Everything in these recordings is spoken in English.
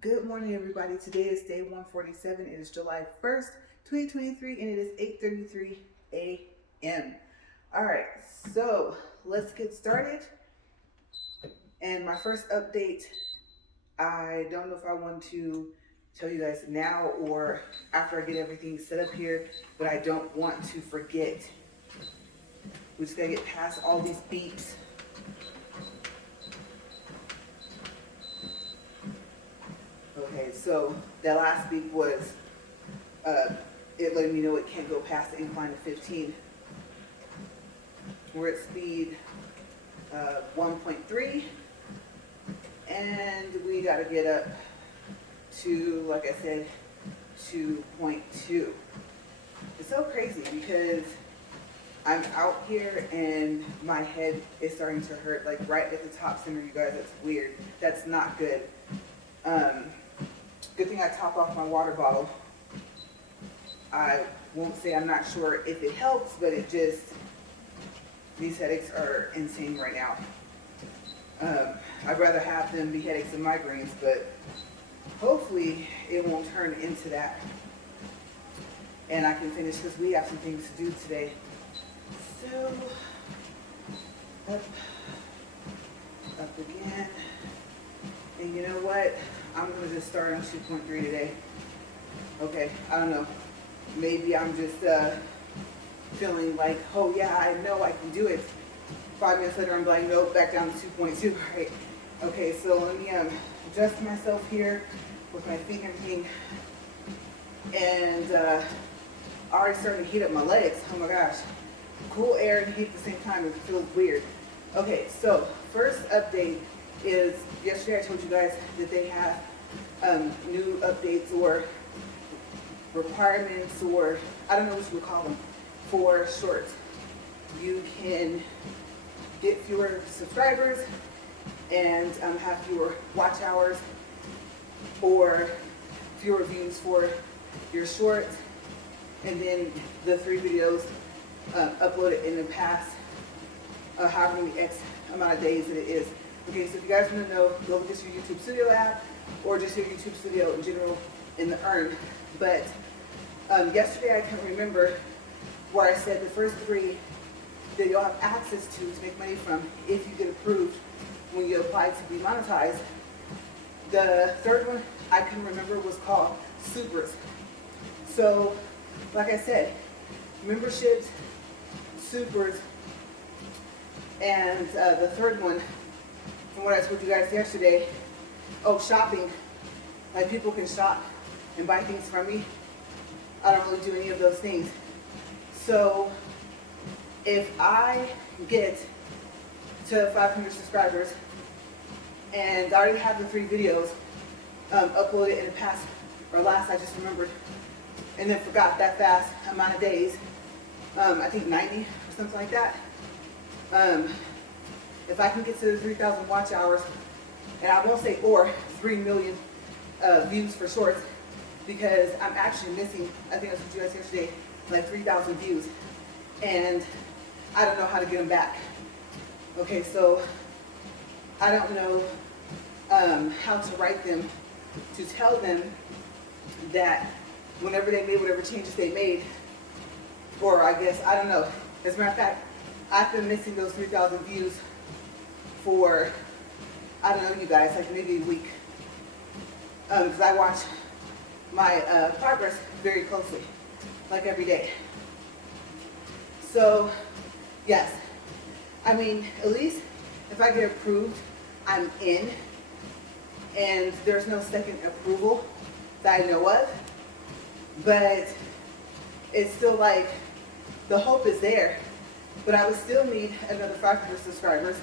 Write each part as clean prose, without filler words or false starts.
Good morning, everybody. Today is day 147. It is July 1st, 2023, and it is 8:33 a.m. All right, so let's get started. And my first update, I don't know if I want to tell you guys now or after I get everything set up here, but I don't want to forget. We just gotta get past all these beeps. Okay, so that last beep was it letting me know it can't go past the incline of 15. We're at speed 1.3, and we got to get up to, like I said, 2.2. It's so crazy because I'm out here and my head is starting to hurt, like right at the top center, you guys. That's weird. That's not good. Good thing I top off my water bottle. I won't say I'm not sure if it helps, but it just, these headaches are insane right now. I'd rather have them be headaches than migraines, but hopefully it won't turn into that. And I can finish because we have some things to do today. So, up again. And you know what? I'm going to just start on 2.3 today. Okay, I don't know. Maybe I'm just feeling like, oh yeah, I know I can do it. 5 minutes later, I'm like, nope, back down to 2.2. Right? Okay, so let me adjust myself here with my finger thing. And already starting to heat up my legs. Oh my gosh. Cool air and heat at the same time. It feels weird. Okay, so first update is yesterday I told you guys that they have new updates or requirements, or I don't know what you would call them, for shorts. You can get fewer subscribers and have fewer watch hours or fewer views for your shorts, and then the 3 videos uploaded in the past however many X amount of days that it is. Okay, so if you guys want to know, go look at your YouTube Studio app or just your YouTube Studio in general in the earn. But yesterday I can remember where I said the first 3 that you'll have access to make money from if you get approved when you apply to be monetized. The third one I can remember was called Supers. So, like I said, memberships, Supers, and the third one, from what I told you guys yesterday, shopping. Like people can shop and buy things from me. I don't really do any of those things. So if I get to 500 subscribers and I already have the 3 videos uploaded in the past, or last I just remembered, and then forgot that fast amount of days, I think 90 or something like that. If I can get to the 3,000 watch hours, and I won't say or 3 million views for shorts, because I'm actually missing, I think I told you guys yesterday, like 3,000 views, and I don't know how to get them back. Okay, so I don't know how to write them to tell them that whenever they made whatever changes they made, or I guess, I don't know. As a matter of fact, I've been missing those 3,000 views for, I don't know, you guys, like maybe a week. Because I watch my progress very closely, like every day. So, yes. I mean, at least if I get approved, I'm in. And there's no second approval that I know of. But it's still like, the hope is there. But I would still need another 500 subscribers.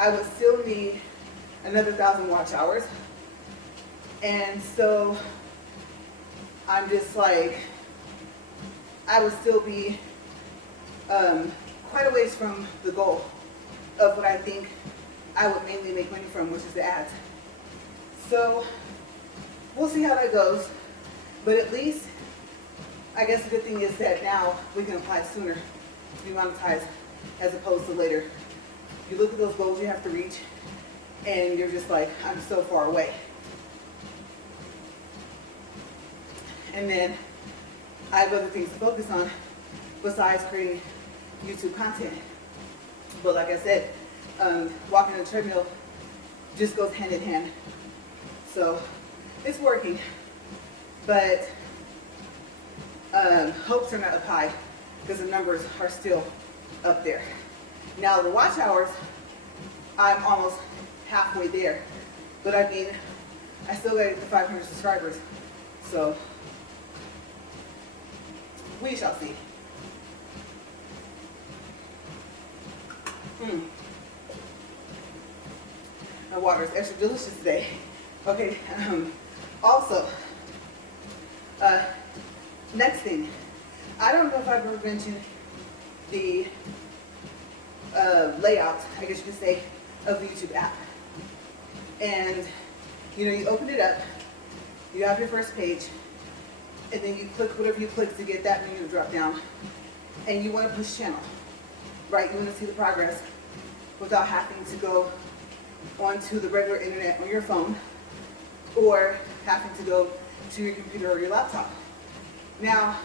I would still need another 1,000 watch hours. And so I'm just like, I would still be quite a ways from the goal of what I think I would mainly make money from, which is the ads. So we'll see how that goes. But at least, I guess the good thing is that now we can apply sooner to be monetized as opposed to later. You look at those goals you have to reach and you're just like, I'm so far away. And then I have other things to focus on besides creating YouTube content. But like I said, walking on the treadmill just goes hand in hand. So it's working, but hopes are not up high because the numbers are still up there. Now the watch hours, I'm almost halfway there, but I mean, I still got the 500 subscribers, so we shall see. My water is extra delicious today. Okay, also, next thing, I don't know if I've ever mentioned the layout, I guess you could say, of the YouTube app. And you open it up, you have your first page, and then you click whatever you click to get that menu to drop down. And you want to push channel, right? You want to see the progress without having to go onto the regular internet on your phone or having to go to your computer or your laptop. Now,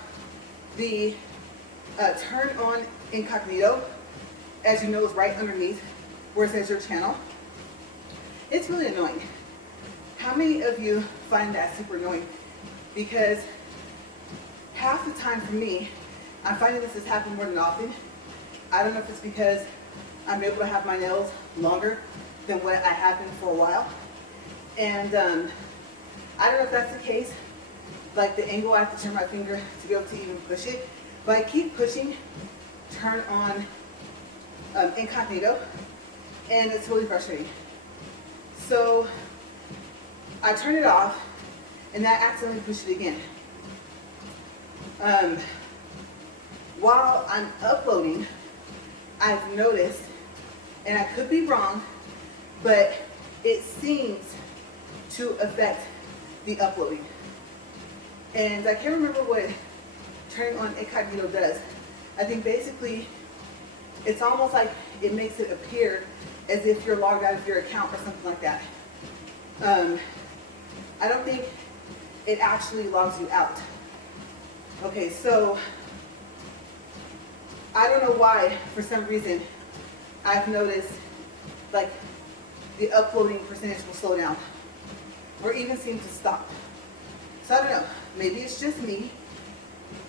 the turn on incognito, as you know, is right underneath where it says your channel. It's really annoying. How many of you find that super annoying? Because half the time for me, I'm finding this has happened more than often. I don't know if it's because I'm able to have my nails longer than what I have been for a while. And I don't know if that's the case, like the angle I have to turn my finger to be able to even push it. But I keep pushing, turn on incognito, and it's really frustrating. So I turn it off, and I accidentally push it again. While I'm uploading, I've noticed, and I could be wrong, but it seems to affect the uploading. And I can't remember what turning on incognito does. I think basically it's almost like it makes it appear as if you're logged out of your account or something like that. I don't think it actually logs you out. Okay, so I don't know why, for some reason, I've noticed like the uploading percentage will slow down or even seem to stop. So I don't know, maybe it's just me,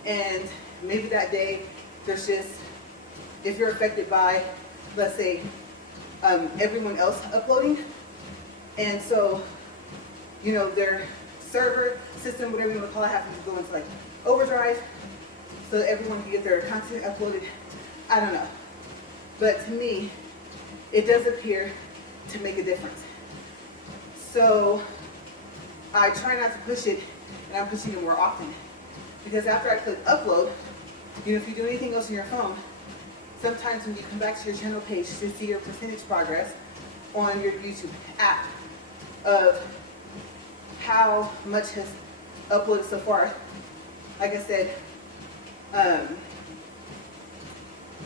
and maybe that day there's just, if you're affected by, let's say, everyone else uploading, and so, their server system, whatever you want to call it, happens to go into like overdrive, so that everyone can get their content uploaded. I don't know. But to me, it does appear to make a difference. So I try not to push it, and I'm pushing it more often. Because after I click upload, if you do anything else on your phone, sometimes when you come back to your channel page to see your percentage progress on your YouTube app of how much has uploaded so far, like I said,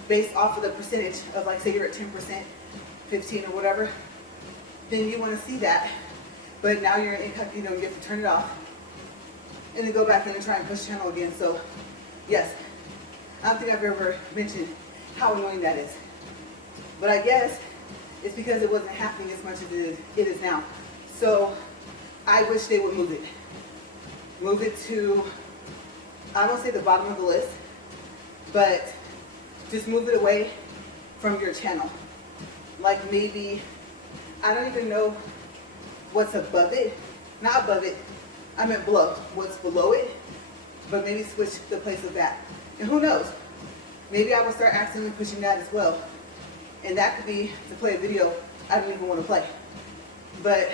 based off of the percentage of, like, say you're at 10%, 15 or whatever, then you want to see that. But now you're in incognito, you have to turn it off and then go back in and try and push channel again. So yes, I don't think I've ever mentioned how annoying that is. But I guess it's because it wasn't happening as much as it is now. So I wish they would move it. Move it to, I won't say the bottom of the list, but just move it away from your channel. Like maybe, I don't even know what's above it. Not above it, I meant below. What's below it, but maybe switch the place of that. And who knows? Maybe I will start accidentally pushing that as well. And that could be to play a video I don't even want to play. But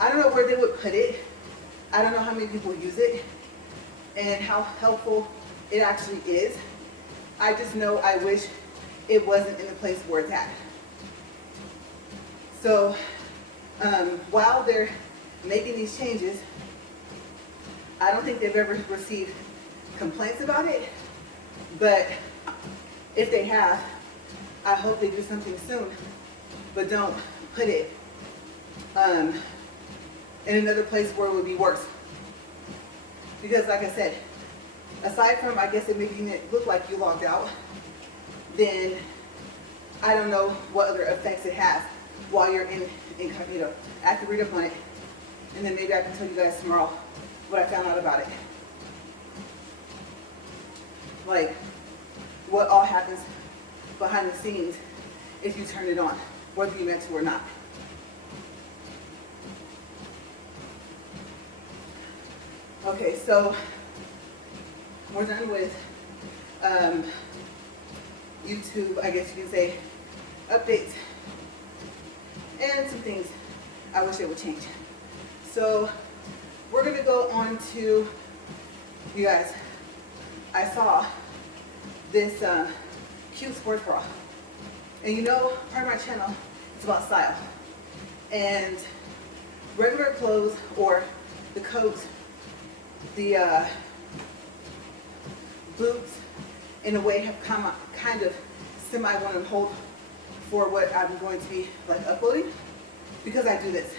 I don't know where they would put it. I don't know how many people use it and how helpful it actually is. I just know I wish it wasn't in the place where it's at. So while they're making these changes, I don't think they've ever received complaints about it, but if they have, I hope they do something soon, but don't put it in another place where it would be worse. Because like I said, aside from, I guess, it making it look like you logged out, then I don't know what other effects it has while you're in incognito. I have to read up on it, and then maybe I can tell you guys tomorrow what I found out about it. Like, what all happens behind the scenes if you turn it on, whether you meant to or not. Okay, so we're done with YouTube, I guess you can say, updates and some things I wish they would change. So we're gonna go on to, you guys, I saw this cute sports bra. And you know, part of my channel is about style. And regular clothes, or the coats, the boots, in a way, have come kind of semi one on hold for what I'm going to be like uploading, because I do this.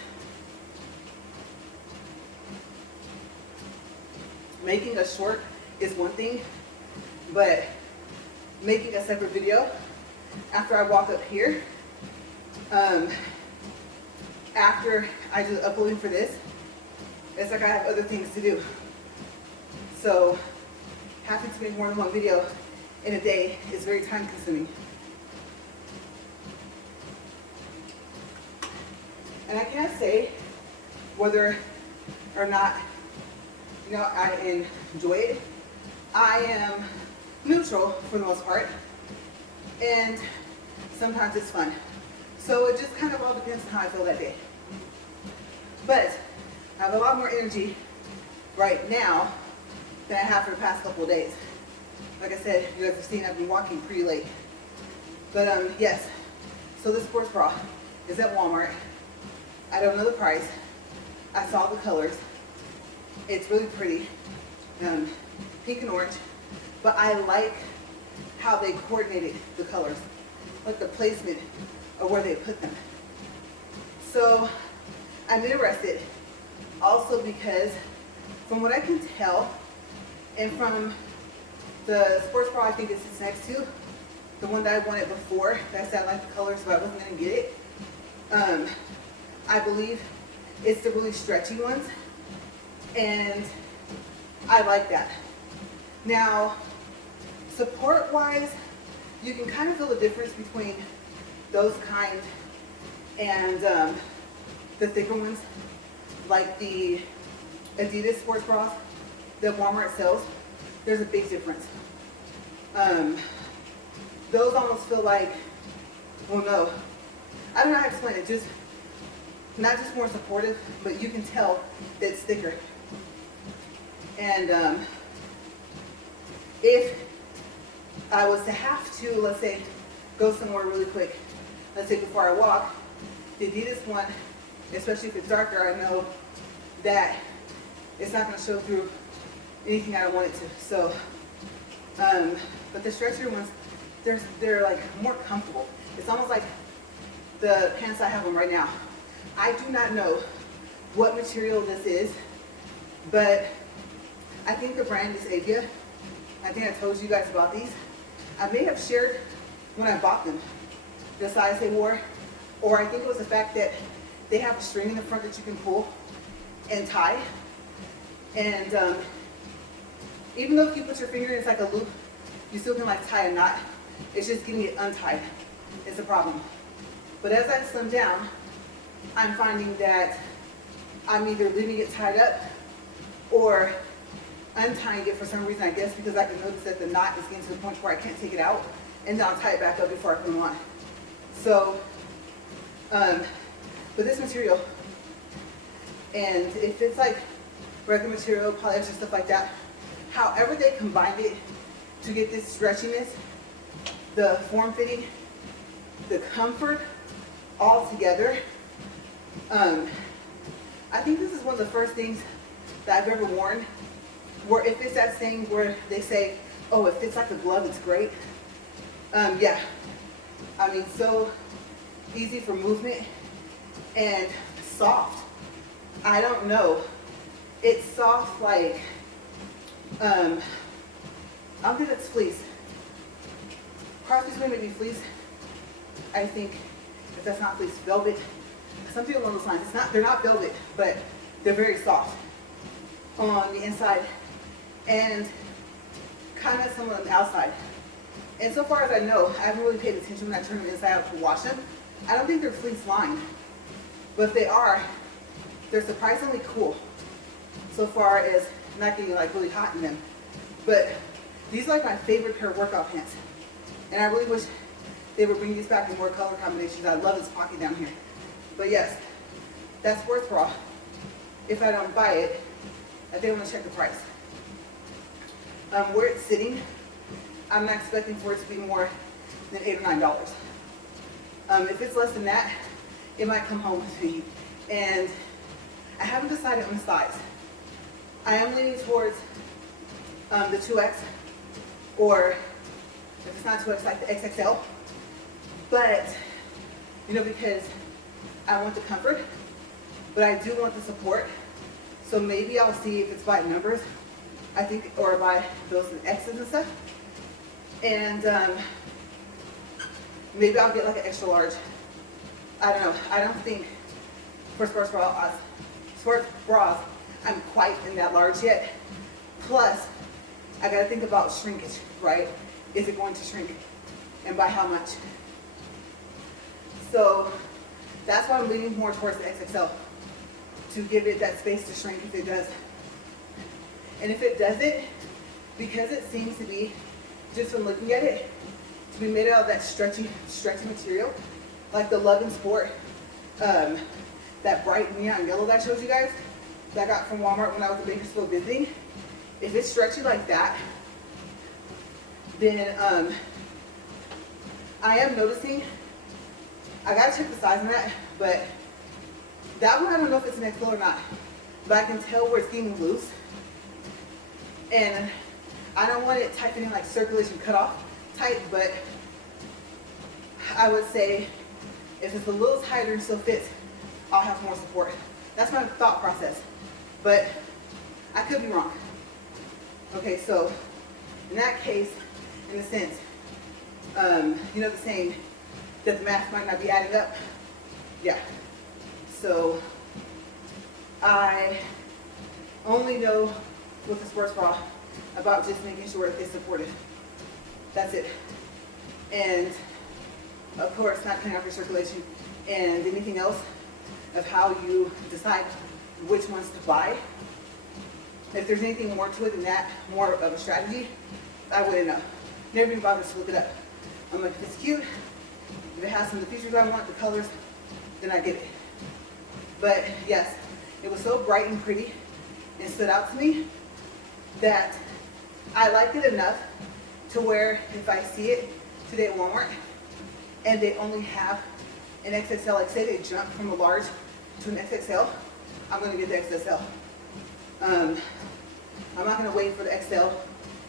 Making a short is one thing, but making a separate video after I walk up here, after I do the uploading for this, it's like I have other things to do. So having to make more than one video in a day is very time consuming. And I can't say whether or not, you know, I enjoy it. I am neutral for the most part, and sometimes it's fun. So it just kind of all depends on how I feel that day. But I have a lot more energy right now than I have for the past couple of days. Like I said, you guys have seen I've been walking pretty late. But yes, so this sports bra is at Walmart. I don't know the price. I saw the colors. It's really pretty, pink and orange. But I like how they coordinated the colors, like the placement of where they put them. So I'm interested also because from what I can tell, and from the sports bra I think it sits next to, the one that I wanted before, that I said I liked the colors but I wasn't gonna get it, I believe it's the really stretchy ones, and I like that. Now, support-wise, you can kind of feel the difference between those kind and the thicker ones, like the Adidas sports bras that Walmart sells. There's a big difference. Those almost feel like, well, no, I don't know how to explain it. Just not just more supportive, but you can tell that it's thicker. And if I was to have to, let's say, go somewhere really quick, let's say before I walk, the Adidas one, especially if it's darker, I know that it's not going to show through anything I don't want it to. So, but the stretchier ones, they're like more comfortable. It's almost like the pants I have on right now. I do not know what material this is, but I think the brand is Avia. I think I told you guys about these. I may have shared when I bought them the size they wore, or I think it was the fact that they have a string in the front that you can pull and tie. And even though if you put your finger in, it's like a loop, you still can like tie a knot. It's just getting it untied. It's a problem. But as I slim down, I'm finding that I'm either leaving it tied up or untying it for some reason, I guess because I can notice that the knot is getting to the point where I can't take it out, and then I'll tie it back up before I put them on. So, but this material, and if it's like regular material, polyester, stuff like that, however they combined it to get this stretchiness, the form fitting, the comfort, all together, I think this is one of the first things that I've ever worn where if it's that thing where they say, oh, it fits like a glove, it's great. Yeah, I mean, so easy for movement and soft. I don't know. It's soft like I don't think that's fleece. Crosby's going to be fleece. I think if that's not fleece, velvet, something along those lines. It's not, they're not velvet, but they're very soft on the inside and kind of some on the outside. And so far as I know, I haven't really paid attention when I turn them inside out to wash them. I don't think they're fleece lined, but if they are, they're surprisingly cool so far as not getting like really hot in them. But these are like my favorite pair of workout pants. And I really wish they would bring these back in more color combinations. I love this pocket down here. But yes, that's sports bra. If I don't buy it, I think I'm gonna check the price. Where it's sitting, I'm not expecting for it to be more than $8 or $9. If it's less than that, it might come home with me. And I haven't decided on the size. I am leaning towards the 2X, or if it's not 2X, like the XXL. But, you know, because I want the comfort, but I do want the support. So maybe I'll see if it's by numbers, I think, or by those X's and stuff. And maybe I'll get like an extra large. I don't know. I don't think for sports bras, I'm quite in that large yet. Plus, I gotta think about shrinkage, right? Is it going to shrink? And by how much? So that's why I'm leaning more towards the XXL, to give it that space to shrink if it does. And if it doesn't, because it seems to be, just from looking at it, to be made out of that stretchy material, like the Love and Sport, that bright neon yellow that I showed you guys, that I got from Walmart when I was in Bakersfield visiting. If it's stretchy like that, then I am noticing, I gotta check the size on that, but that one I don't know if it's an XL or not, but I can tell where it's getting loose. And I don't want it tightening like circulation cutoff tight, but I would say if it's a little tighter and still fits, I'll have more support. That's my thought process, but I could be wrong. Okay, so in that case, in a sense, you know the saying that the math might not be adding up? Yeah. So I only know with the sports bra about just making sure it's supported. That's it. And of course, not cutting off your circulation and anything else of how you decide which ones to buy. If there's anything more to it than that, more of a strategy, I wouldn't know. Never even bothered to look it up. I'm like, if it's cute, if it has some of the features I want, the colors, then I get it. But yes, it was so bright and pretty and stood out to me that I like it enough to where if I see it today at Walmart and they only have an XXL, like say they jump from a large to an XXL, I'm gonna get the XXL. I'm not gonna wait for the XL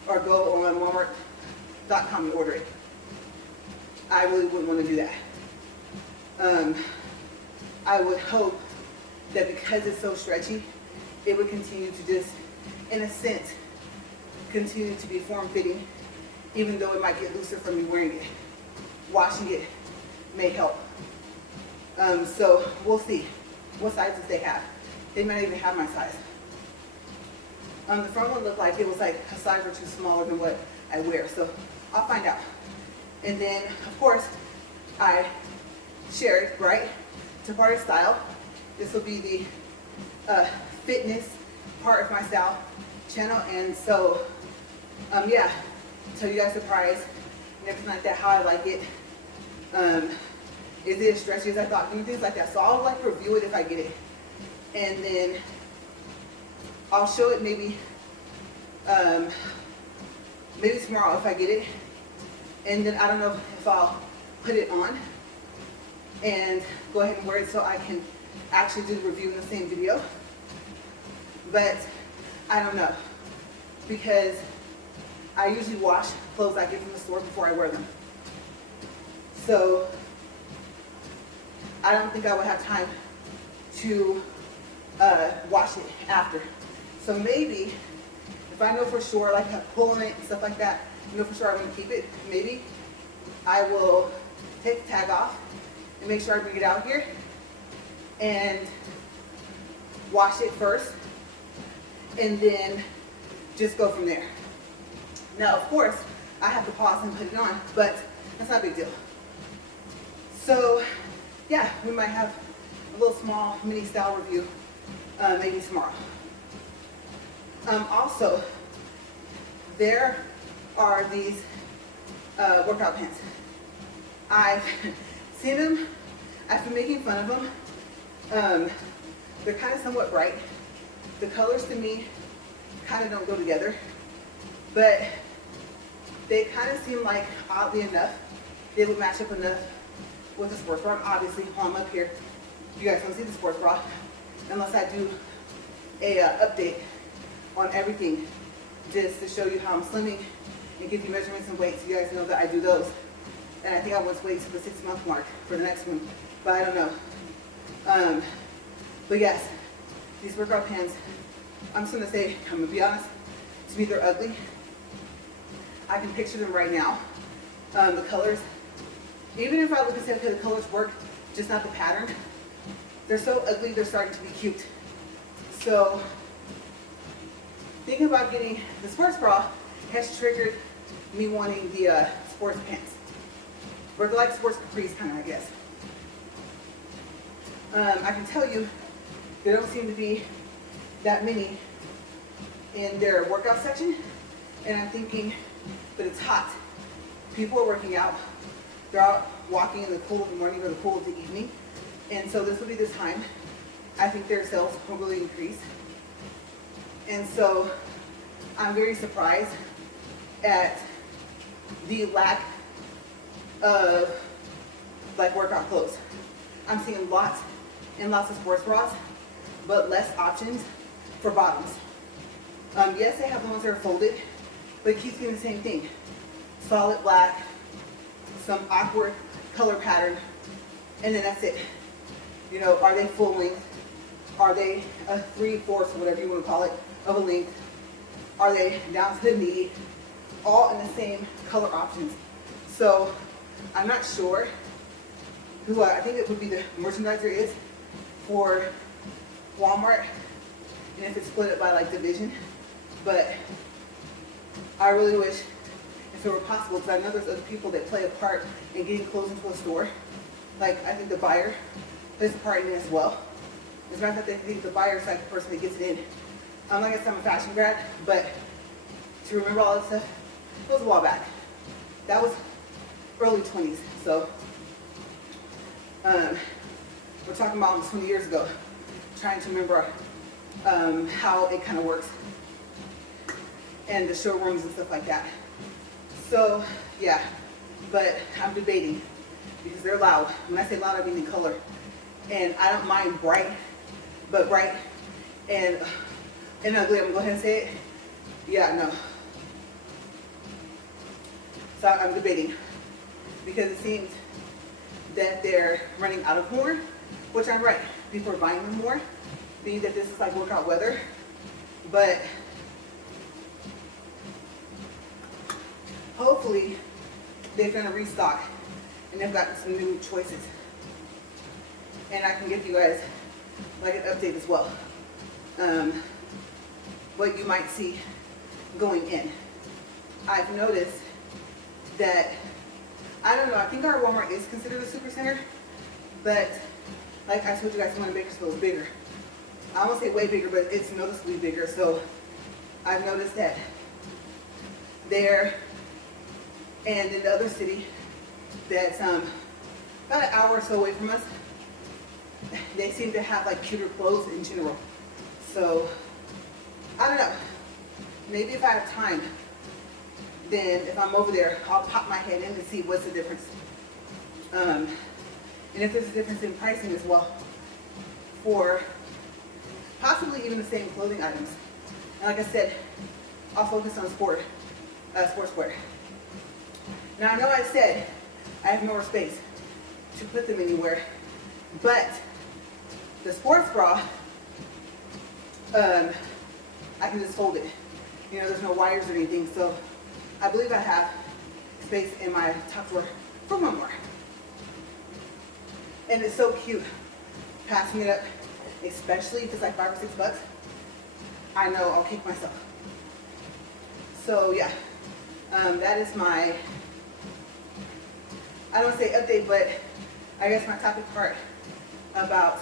or go on Walmart.com and order it. I really wouldn't want to do that. I would hope that because it's so stretchy, it would continue to just, in a sense, continue to be form-fitting, even though it might get looser from me wearing it. Washing it may help. So we'll see what sizes they have. They might even have my size. The front one looked like it was like a size or two smaller than what I wear, so I'll find out. And then, of course, I shared, right, to part of style. This will be the fitness part of my style channel, and so, yeah, tell you guys the price and everything like that, how I like it. Is it as stretchy as I thought, and things like that. So I'll like review it if I get it, and then I'll show it maybe tomorrow if I get it, and then I don't know if I'll put it on and go ahead and wear it so I can actually do the review in the same video. But I don't know, because I usually wash clothes I get from the store before I wear them. So I don't think I would have time to wash it after. So maybe if if I know for sure, like I pull on it and stuff like that, I know for sure I'm going to keep it, maybe I will take the tag off and make sure I bring it out here and wash it first, and then just go from there. Now, of course, I have to pause and put it on, but that's not a big deal. So, yeah, we might have a little small mini style review maybe tomorrow. Also, there are these workout pants. I've seen them, I've been making fun of them. They're kind of somewhat bright. The colors to me kind of don't go together, but they kind of seem like, oddly enough, they would match up enough with the sports bra. Obviously, while I'm up here, you guys don't see the sports bra unless I do a update on everything just to show you how I'm slimming and give you measurements and weights. You guys know that I do those. And I think I want to wait to the 6-month mark for the next one, but I don't know. But yes, these workout pants, I'm just going to say, I'm going to be honest, to me they're ugly. I can picture them right now. The colors, even if I look and say, okay, the colors work, just not the pattern, they're so ugly, they're starting to be cute. So, thinking about getting the sports bra has triggered me wanting the sports pants. Or they're like sports capris kind of, I guess. I can tell you, there don't seem to be that many in their workout section, and I'm thinking that it's hot. People are working out. They're out walking in the cool of the morning or the cool of the evening, and so this will be the time. I think their sales will really increase, and so I'm very surprised at the lack of like workout clothes. I'm seeing lots and lots of sports bras, but less options for bottoms. Yes, they have the ones that are folded, but it keeps being the same thing. Solid black, some awkward color pattern, and then that's it. You know, are they full length? Are they a 3/4, or whatever you want to call it, of a length? Are they down to the knee? All in the same color options. So I'm not sure who I think it would be the merchandiser is for Walmart, and if it's split up by like division. But I really wish if it were possible, because I know there's other people that play a part in getting clothes into a store. Like I think the buyer plays a part in it as well. As a matter of fact, I think the buyer is like the person that gets it in. Like I said, I'm a fashion grad, but to remember all this stuff, it was a while back. That was early 20s, so we're talking about almost 20 years ago, trying to remember how it kind of works, and the showrooms and stuff like that. So, yeah, but I'm debating, because they're loud. When I say loud, I mean in color. And I don't mind bright, but bright and ugly, I'm gonna go ahead and say it. Yeah, no. So I'm debating, because it seems that they're running out of more, which I'm right. People are buying them more, being that this is like workout weather. But hopefully they're gonna restock and they've gotten some new choices. And I can give you guys like an update as well. What you might see going in. I've noticed that, I don't know, I think our Walmart is considered a super center, but like I told you guys, one in Bakersfield is bigger. I won't say way bigger, but it's noticeably bigger. So I've noticed that there and in the other city that's about an hour or so away from us, they seem to have like cuter clothes in general. So I don't know, maybe if I have time, then if I'm over there, I'll pop my head in to see what's the difference. And if there's a difference in pricing as well for possibly even the same clothing items. And like I said, I'll focus on sportswear. Now I know I said I have more space to put them anywhere, but the sports bra, I can just fold it. You know, there's no wires or anything, so I believe I have space in my top drawer for one more. And it's so cute, passing it up, especially if it's like $5 or $6. I know I'll kick myself. So yeah, that is my, I don't say update, but I guess my topic part about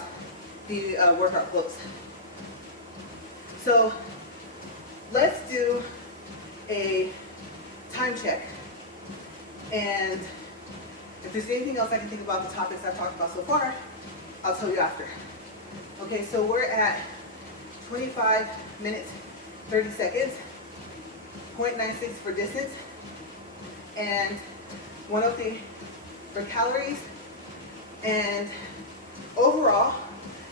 the workout clothes. So let's do a time check. And if there's anything else I can think about the topics I've talked about so far, I'll tell you after. Okay, so we're at 25 minutes, 30 seconds, 0.96 for distance, and 103 for calories. And overall,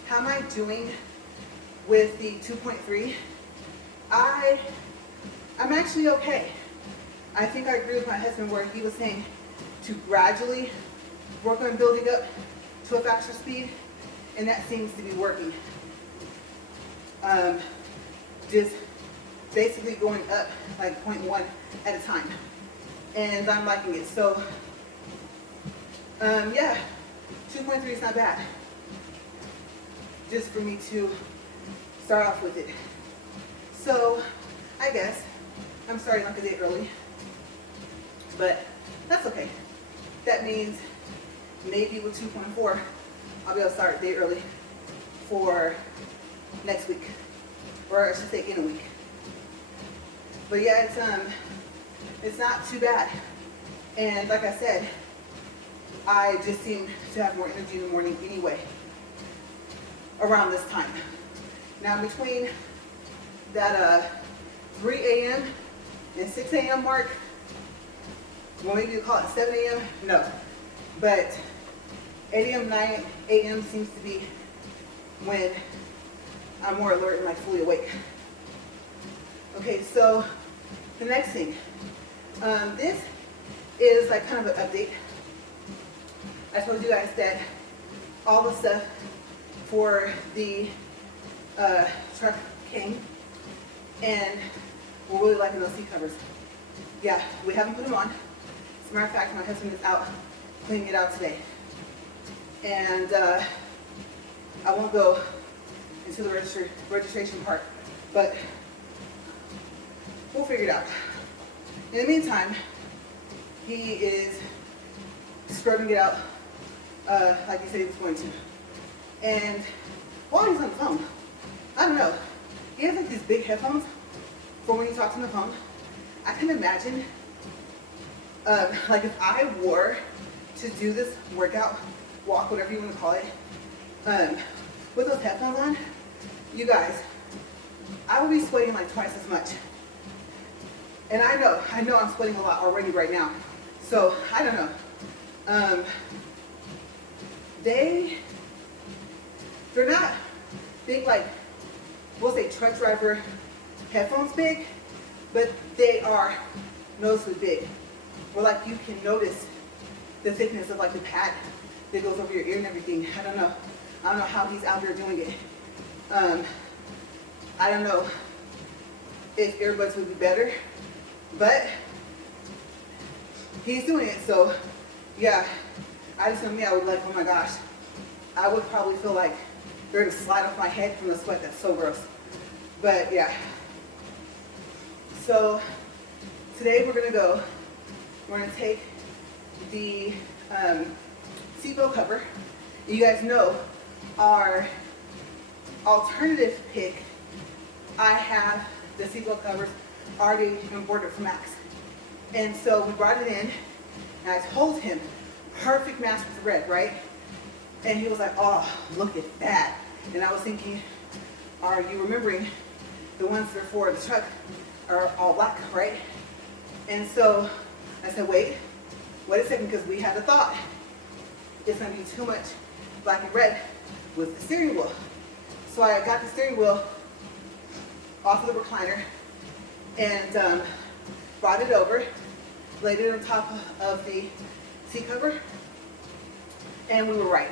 how am I doing with the 2.3? I'm actually okay. I think I agree with my husband where he was saying to gradually work on building up to a faster speed, and that seems to be working. Just basically going up like 0.1 at a time, and I'm liking it. So yeah, 2.3 is not bad, just for me to start off with it. So I guess I'm starting off a day early, but that's okay. That means maybe with 2.4 I'll be able to start a day early for next week, or I should say in a week. But yeah, it's not too bad. And like I said, I just seem to have more energy in the morning anyway, around this time. Now between that 3 a.m. and 6 a.m. mark, well, maybe you call it 7 a.m. No, but 8 a.m., 9 a.m. seems to be when I'm more alert and like fully awake. Okay, so the next thing, this is like kind of an update. I told you guys that all the stuff for the truck came, and we're really liking those seat covers. Yeah, we haven't put them on. As a matter of fact, my husband is out cleaning it out today. And I won't go into the registration part, but we'll figure it out. In the meantime, he is scrubbing it out like he said he was going to. And while he's on the phone, I don't know, he has like these big headphones for when he talks on the phone. I can imagine, like if I were to do this workout, walk, whatever you want to call it, with those headphones on, you guys, I would be sweating like twice as much. And I know I'm sweating a lot already right now. So I don't know. They're not big, like we'll say truck driver headphones big, but they are noticeably big. Where like you can notice the thickness of like the pad that goes over your ear and everything. I don't know how he's out there doing it. I don't know if earbuds would be better, but he's doing it. So yeah, I just know me, I would like, oh my gosh, I would probably feel like they're gonna slide off my head from the sweat. That's so gross. But yeah, so today we're gonna take the seatbelt cover. You guys know our alternative pick, I have the seatbelt covers already imported from Max. And so we brought it in, and I told him, perfect match with red, right? And he was like, oh, look at that. And I was thinking, are you remembering the ones that are for the truck are all black, right? And so I said, wait a second, because we had a thought. It's gonna be too much black and red with the steering wheel. So I got the steering wheel off of the recliner and brought it over, laid it on top of the seat cover, and we were right.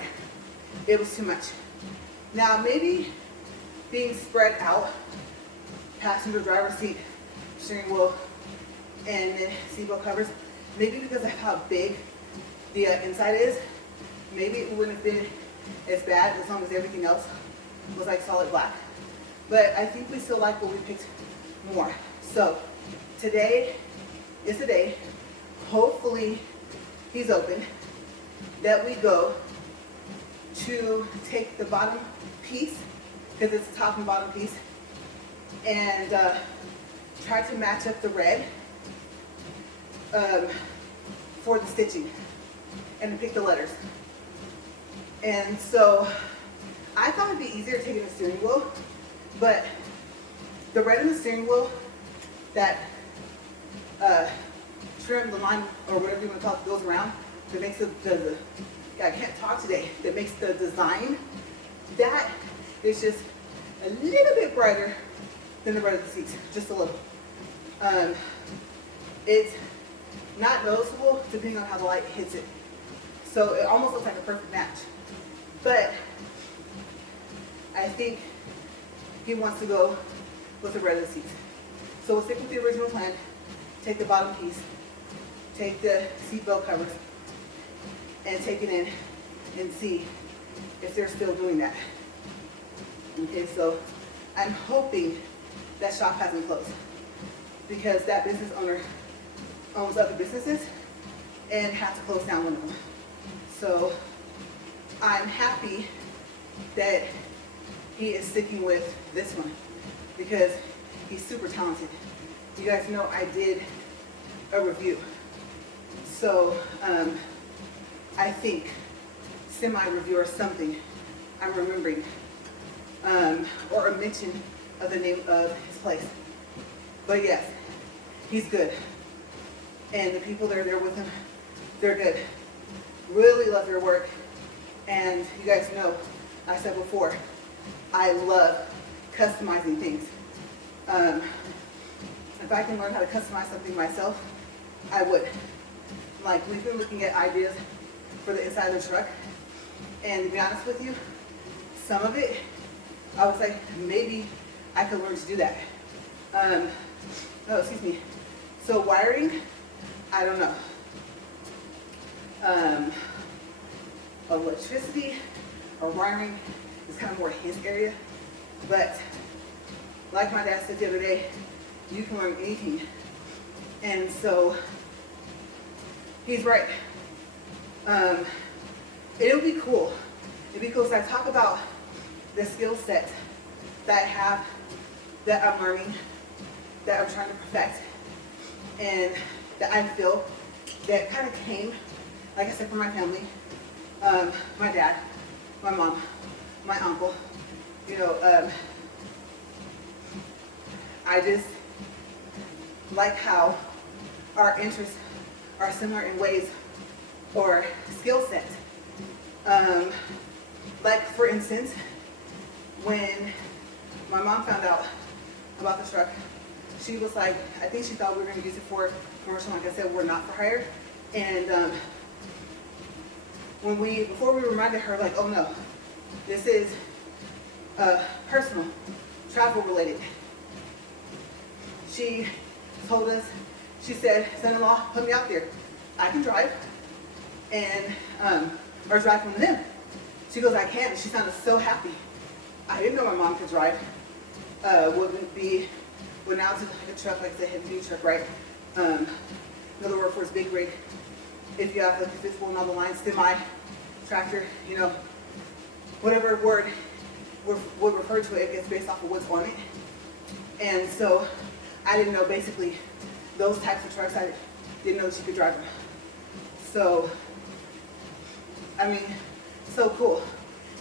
It was too much. Now maybe being spread out, passenger driver seat steering wheel and then seatbelt covers. Maybe because of how big the inside is, maybe it wouldn't have been as bad as long as everything else was like solid black. But I think we still like what we picked more. So today is the day, hopefully he's open, that we go to take the bottom piece, because it's the top and bottom piece, and try to match up the red for the stitching, and then pick the letters. And so I thought it'd be easier taking the steering wheel, but the red in the steering wheel, that trim, the line, or whatever you want to call it, goes around, that makes I can't talk today, that makes the design, that is just a little bit brighter than the red of the seats, just a little. It's not noticeable depending on how the light hits it. So it almost looks like a perfect match. But I think he wants to go with the red of the seats. So we'll stick with the original plan, take the bottom piece, take the seatbelt covers, and take it in and see if they're still doing that. Okay, so I'm hoping that shop hasn't closed, because that business owner owns other businesses and has to close down one of them. So I'm happy that he is sticking with this one, because he's super talented. You guys know I did a review. So I think semi-review or something, I'm remembering, or a mention of the name of his place. But yes, he's good. And the people that are there with him, they're good. Really love their work. And you guys know, I said before, I love customizing things. If I can learn how to customize something myself, I would. Like, we've been looking at ideas for the inside of the truck, and to be honest with you, some of it, I was like, maybe I could learn to do that. Oh, excuse me. So wiring, I don't know. Electricity or wiring is kind of more his area, but like my dad said the other day, you can learn anything. And so he's right. It'll be cool. It'll be cool. So I talk about the skill set that I have, that I'm learning, that I'm trying to perfect, and that I feel that kind of came, like I said, from my family, my dad, my mom, my uncle. You know, I just like how our interests are similar in ways or skill set. Like, for instance, when my mom found out about the truck, she was like, I think she thought we were going to use it for commercial. Like I said, we're not for hire. And before we reminded her, like, oh no, this is personal, travel related. She told us, she said, son-in-law, put me out there. I can drive, and or drive from them. She goes, I can. And she sounded so happy. I didn't know my mom could drive. Well, now it's like a truck, like the heavy duty truck, right? Another word for is big rig. If you have like a physical and all the lines, semi, tractor, you know, whatever word would refer to it, gets based off of what's on it. And so I didn't know basically those types of trucks. I didn't know she could drive them. So, I mean, so cool.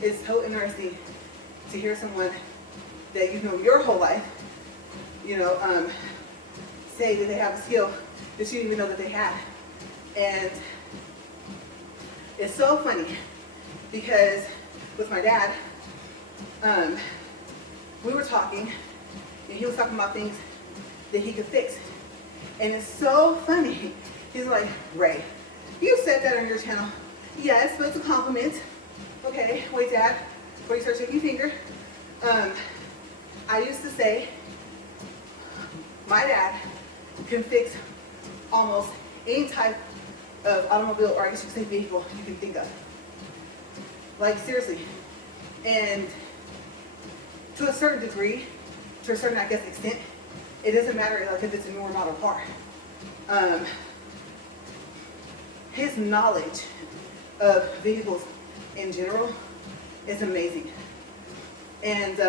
It's so interesting to hear someone that you've known your whole life, you know, say that they have a skill that you didn't even know that they had. And it's so funny because with my dad, we were talking, and he was talking about things that he could fix. And it's so funny. He's like, Ray, you said that on your channel. Yes, but it's a compliment. Okay, wait, Dad, before you start shaking your finger. I used to say, My dad can fix almost any type of automobile, or I guess you could say vehicle, you can think of. Like, seriously. And to a certain degree, to a certain, I guess, extent, it doesn't matter like if it's a newer model car. His knowledge of vehicles in general is amazing. And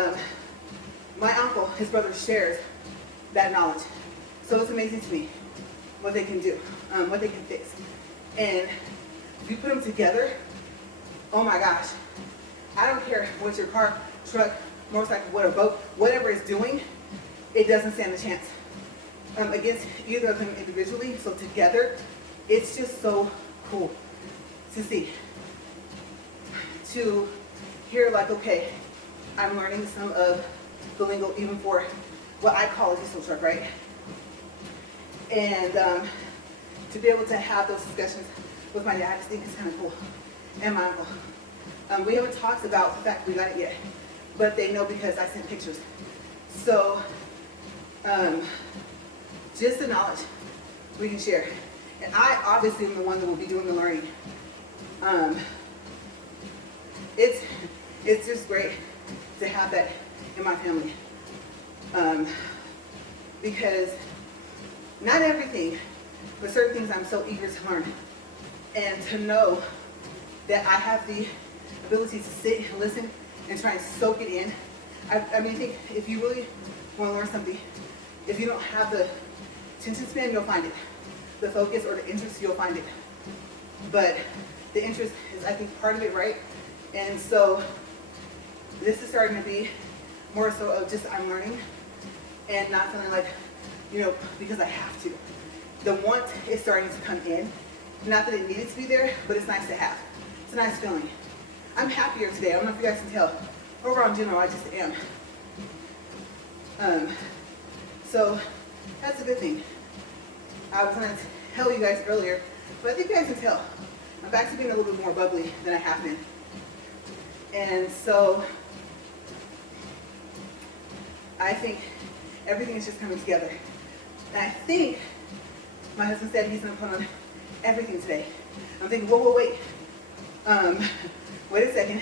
my uncle, his brother, shares that knowledge. So it's amazing to me what they can do, what they can fix. And if you put them together, oh my gosh, I don't care what your car, truck, motorcycle, what a boat, whatever it's doing, it doesn't stand a chance against either of them individually. So together, it's just so cool to see. To hear like, okay, I'm learning some of the lingo even for what I call a diesel truck, right? And to be able to have those discussions with my dad, I just think it's kind of cool. And my uncle. We haven't talked about the fact we got it yet, but they know because I sent pictures. So, just the knowledge we can share. And I obviously am the one that will be doing the learning. It's just great to have that in my family. Because not everything, but certain things I'm so eager to learn. And to know that I have the ability to sit and listen and try and soak it in. I mean, I think if you really want to learn something, if you don't have the attention span, you'll find it. The focus or the interest, you'll find it. But the interest is, I think, part of it, right? And so this is starting to be more so of just I'm learning and not feeling like, because I have to. The want is starting to come in. Not that it needed to be there, but it's nice to have. It's a nice feeling. I'm happier today. I don't know if you guys can tell. Overall, in general, I just am. So that's a good thing. I was going to tell you guys earlier, but I think you guys can tell. I'm back to being a little bit more bubbly than I have been. And so I think everything is just coming together. And I think my husband said he's going to put on everything today. I'm thinking, whoa, wait. Wait a second.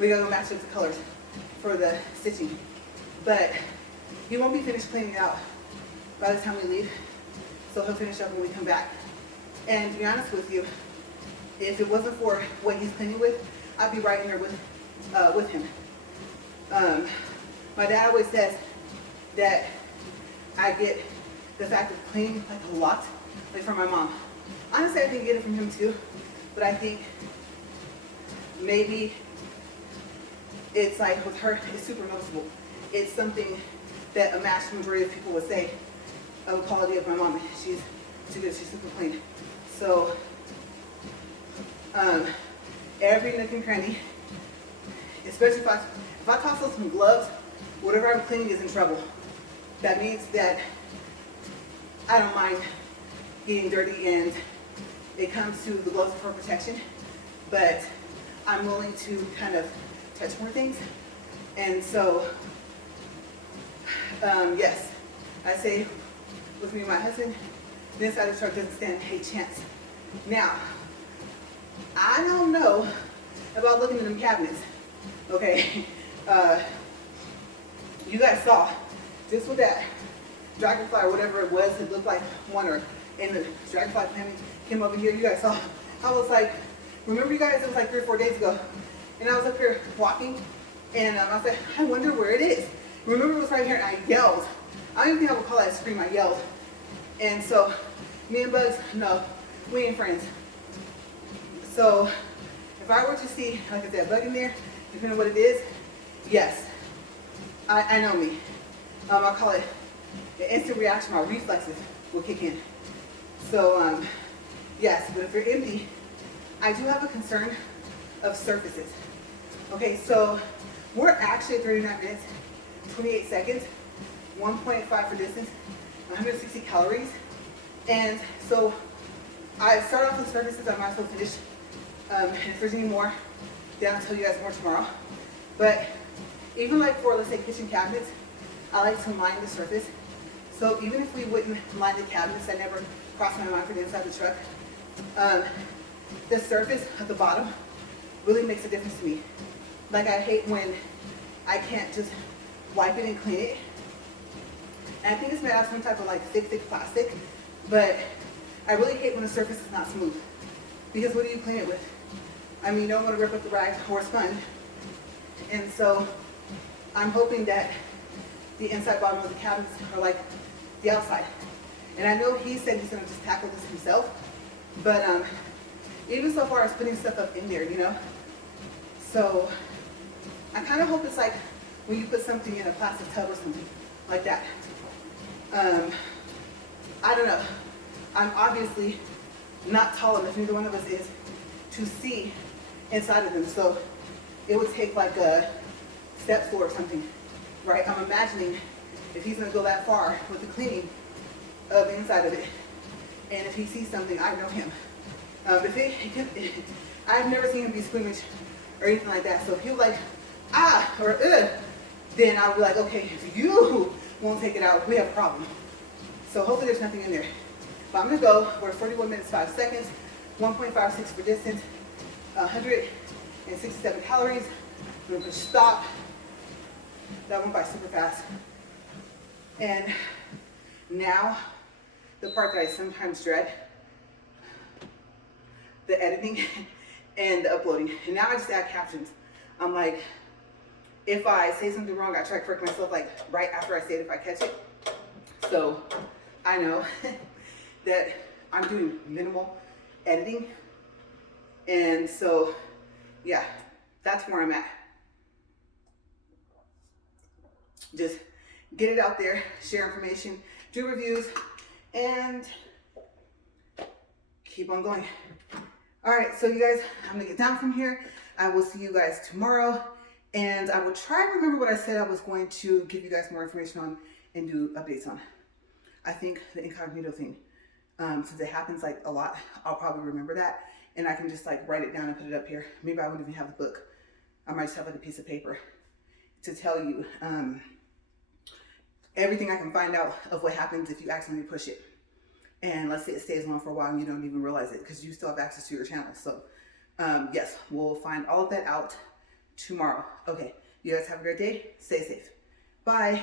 We got to go match up the colors for the stitching. But he won't be finished cleaning it out by the time we leave. So he'll finish up when we come back. And to be honest with you, if it wasn't for what he's cleaning with, I'd be right in there with him. My dad always says that I get the fact of cleaning like a lot, like from my mom. Honestly, I think I get it from him too, but I think maybe it's like with her, it's super noticeable. It's something that a vast majority of people would say of the quality of my mom. She's too good, she's super clean. So every nook and cranny, especially if I toss on some gloves, whatever I'm cleaning is in trouble. That means that I don't mind getting dirty and it comes to the gloves for protection, but I'm willing to kind of touch more things. And so, yes, I say with me and my husband, this side of the truck doesn't stand a chance. Now, I don't know about looking in them cabinets, okay? You guys saw, just with that dragonfly or whatever it was, it looked like one, or in the dragonfly family came over here, you guys saw. I was like, remember you guys, it was like 3 or 4 days ago, and I was up here walking, and I said, I wonder where it is. Remember it was right here, and I yelled. I don't even think I would call that a scream, I yelled. And so, me and Bugs, no, we ain't friends. So, if I were to see, like I said, Bug in there, depending on what it is, yes, I know me. I call it the instant reaction, my reflexes will kick in. So, yes, but if you're empty, I do have a concern of surfaces. Okay, so we're actually at 39 minutes, 28 seconds, 1.5 for distance, 160 calories. And so I start off with surfaces. I might as well finish. And if there's any more, then I'll tell you guys more tomorrow. But even like for, let's say, kitchen cabinets, I like to line the surface So even if we wouldn't line the cabinets, that never crossed my mind for the inside of the truck. The surface at the bottom really makes a difference to me. Like I hate when I can't just wipe it and clean it. And I think it's made out of some type of like thick plastic, but I really hate when the surface is not smooth. Because what do you clean it with? I mean, you don't want to rip up the rag or sponge. And so I'm hoping that the inside bottom of the cabinets are like the outside. And I know he said he's gonna just tackle this himself, but even so far as putting stuff up in there, you know? So I kind of hope it's like when you put something in a plastic tub or something like that. I don't know. I'm obviously not tall enough, neither one of us is, to see inside of them. So it would take like a step stool or something, right? I'm imagining if he's gonna go that far with the cleaning of the inside of it, and if he sees something, I know him. I've never seen him be squeamish or anything like that. So if he was like, ah, or then I'll be like, okay, if you won't take it out, we have a problem. So hopefully there's nothing in there. But I'm gonna go, we're 41 minutes, 5 seconds, 1.56 for distance, 167 calories. I'm gonna push stop. That went by super fast. And now, the part that I sometimes dread, the editing and the uploading. And now I just add captions. I'm like, if I say something wrong, I try to correct myself like right after I say it if I catch it. So I know that I'm doing minimal editing. And so, yeah, that's where I'm at. Just get it out there, share information, do reviews, and keep on going. All right, so you guys, I'm gonna get down from here. I will see you guys tomorrow, and I will try and remember what I said I was going to give you guys more information on and do updates on. I think the incognito thing, since it happens like a lot, I'll probably remember that, and I can just like write it down and put it up here. Maybe I wouldn't even have the book. I might just have like a piece of paper to tell you everything I can find out of what happens if you accidentally push it. And let's say it stays on for a while and you don't even realize it because you still have access to your channel. So yes, we'll find all of that out tomorrow. Okay, you guys have a great day. Stay safe. Bye.